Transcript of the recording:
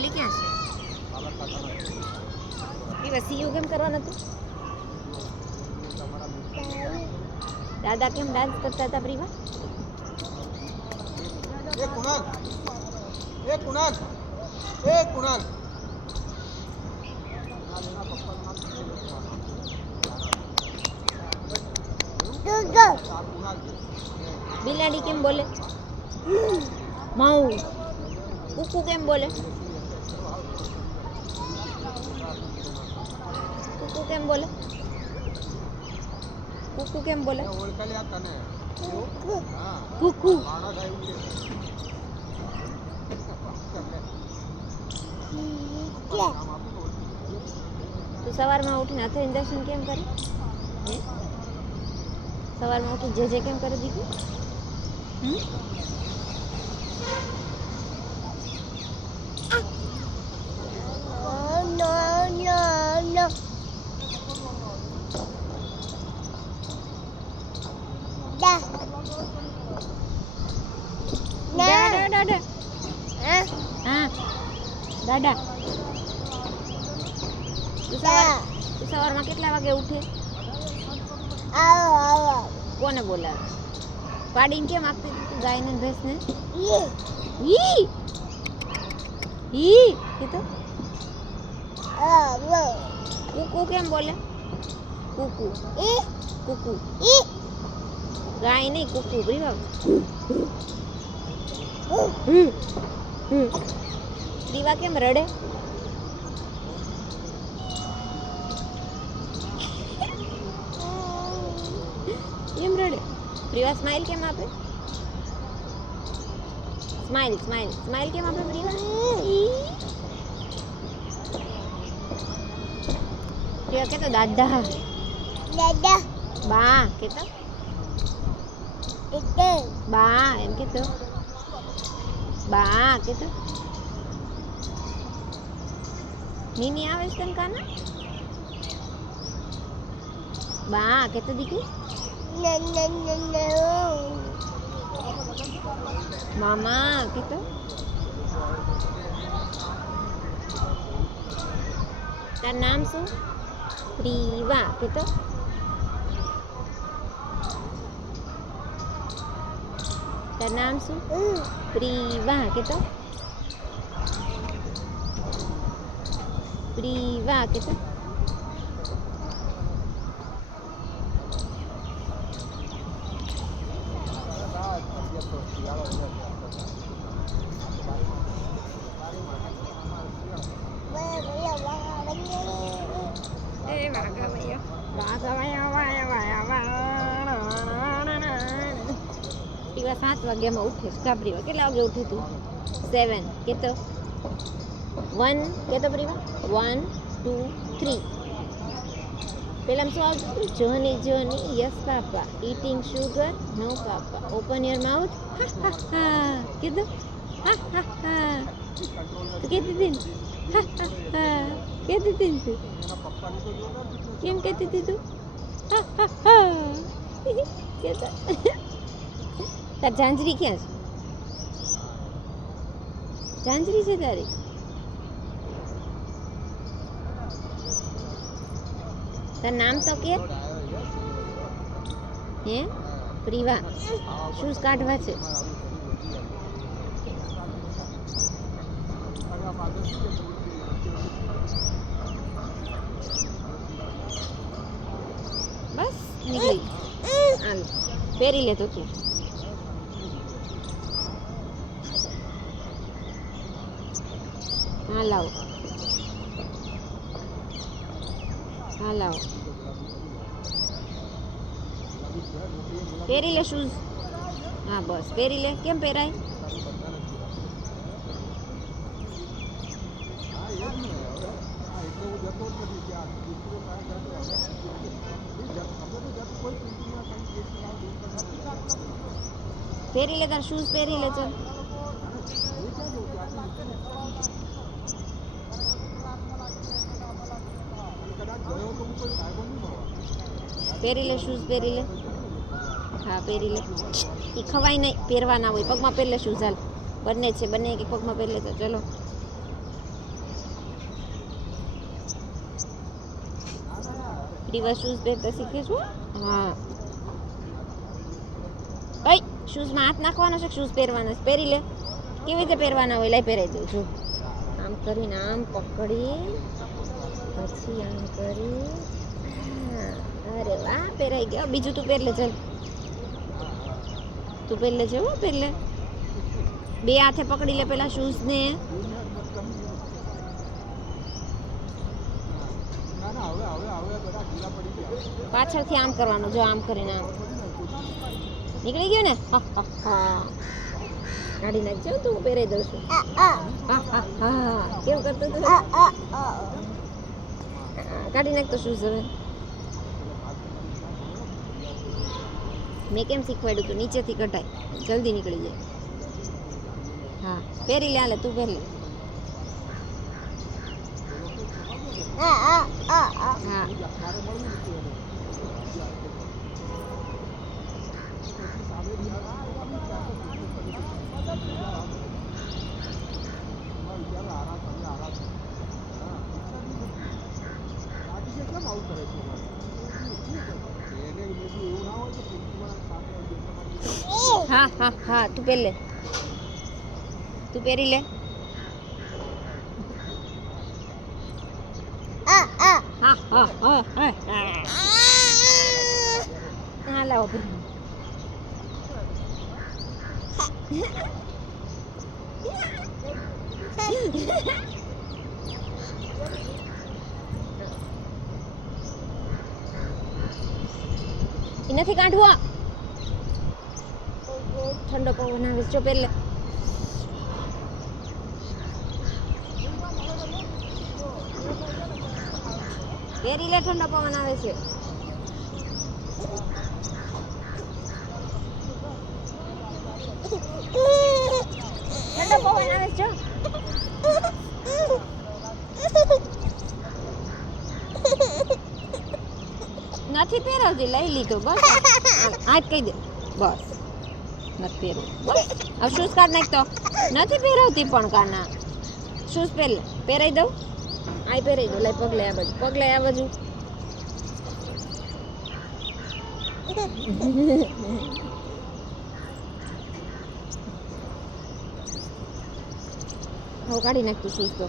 વાલી ક્યાં છે એ સીયુ કેમ કરવાનું હતું દાદા કેમ ડાન્સ કરતા હતા પ્રીવા એ કુણાલ એ કુણાલ એ કુણાલ બિલાડી કેમ બોલે માઉ કુકુ કેમ બોલે કુકુ કેમ બોલે કુકુ કેમ બોલે કુકુ તું સવારમાં ઉઠીને હાથે દર્શન કેમ કરે સવારમાં ઉઠી જે કેમ કરે દીકું દાદા તું સવારમાં કેટલા વાગે ઉઠે કોને બોલાવે પાડીને કેમ આપતી હતી તું ગાયને ભેંસને ઈ ઈ કીધું કુકુ કેમ બોલે કુકુ કુકુ ગાય નહીં કુકુ પ્રીવા પ્રીવા કેમ રડે કેમ રડે પ્રીવા સ્માઈલ કેમ આપે સ્માઈલ સ્માઈલ સ્માઈલ કેમ આપે પ્રીવા પ્રીવા કેતો દાદા દાદા બા કેતો બા એમ કેતો બા કેતો નીની આવે છે તને કાના બા કેતો દીકરી મામા કેતો તાર નામ શું પ્રીવા કેતો તાર નામ શું પ્રીવા કેતો પ્રીવા કેતો પ્રીવા 7 વાગ્યામાં ઉઠે કા પ્રીવા કેટલા વાગે ઉઠે તું 7 કેતો 1 કેતો પ્રીવા 1 2 3 પેલામાં શું આવતું Johnny Johnny yes papa eating sugar no papa open your mouth કીધું તું કહેતી હતી ને કહેતી હતી ને તું કેમ કહેતી હતી તું કહેતા તાર ઝાંઝરી ક્યાં છે ઝાંઝરી છે તારી તાર નામ તો કે હે પ્રીવા શૂઝ કાઢવા છે બસ નીકળી હાલ પહેરી લે તો તું હા લાવો હા લાવો પહેરી લે શૂઝ હા બસ પહેરી લે કેમ પહેરાય પહેરી લે તાર શૂઝ પહેરી લે ચાલ પહેરી લે શૂઝ પહેરી લે હા પહેરી લે એ ખવાય નહીં પહેરવાના હોય પગમાં પહેરી લે શૂઝ હાલ બંને છે બંને એક પગમાં પહેરી લે તો ચલો પ્રિવા શૂઝ પહેરતા શીખે છો હા ઓય શૂઝમાં હાથ નાખવાનો છે શૂઝ પહેરવાના છે પહેરી લે કેવી રીતે પહેરવાના હોય લઈ પહેરાઈ દઉં છું આમ કરીને આમ પકડી પછી આમ કરી હા. અરે વાહ પહેરાઈ ગયો બીજું તું પહેર લે ચાલ તું પહેર લે જવો પહેર લે બે હાથે પકડી લે પેલા શૂઝ ને ના ના હવે બધા ઢીલા પડી ગયા પાછળથી આમ કરવાનું જો આમ કરીને આમ નીકળી ગયું ને હા હા હા કાઢી નાખજો તું પહેરાઈ દઉં છું હા હા હા કેવું કરતો તું કાઢી નાખતો શૂઝ હવે મેં કેમ શીખવાડ્યું તું નીચેથી કઢાય જલ્દી નીકળી જાય હા પહેરી લે હાલે તું પહેરી લે હા કેમ આવું કરે છે એને મેં એવું ના હોય કે હા હા હા તું પહેર લે તું પહેરી લે હા હા હા હા લાવો પહેરી એ નથી કાઢવા ઠંડો પવન આવે છે જો પહેર લે પહેરી લે ઠંડો પવન આવે છે ઠંડો પવન આવે છે જો નથી પહેરવતી લઈ લીધો બસ હાથ કહી દે બસ નથી પહેરવું બસ હવે શૂઝ કાઢ નાખ તો નથી પહેરવતી પણ કાના શૂઝ પહેર લે પહેરાઈ દઉં આઈ પહેરાઈ દઉં લઈ પગલે આ બાજુ પગલે આ બાજુ હવે કાઢી નાખતું શૂઝ તો